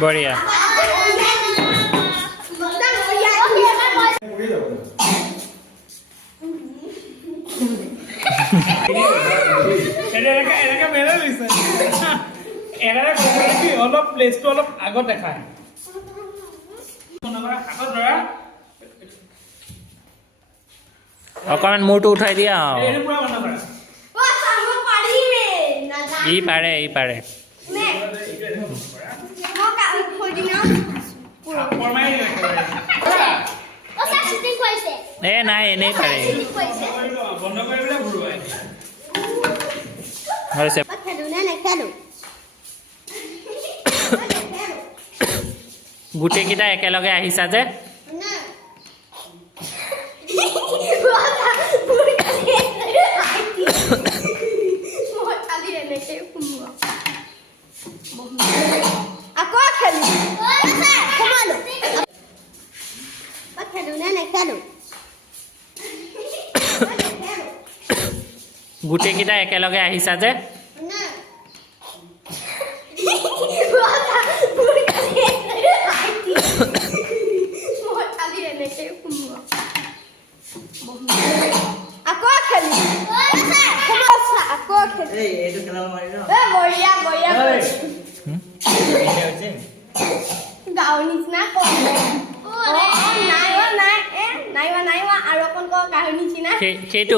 বঢ়িয়া অলপ প্লেচটো অলপ আগত দেখায় অকণমান মূৰটো উঠাই দিয়া ই পাৰে নাই এনেই পাৰে হৈছে গোটেইকেইটা একেলগে আহিছা যে গোটেইকেইটা একেলগে আহিছা যে সেইটো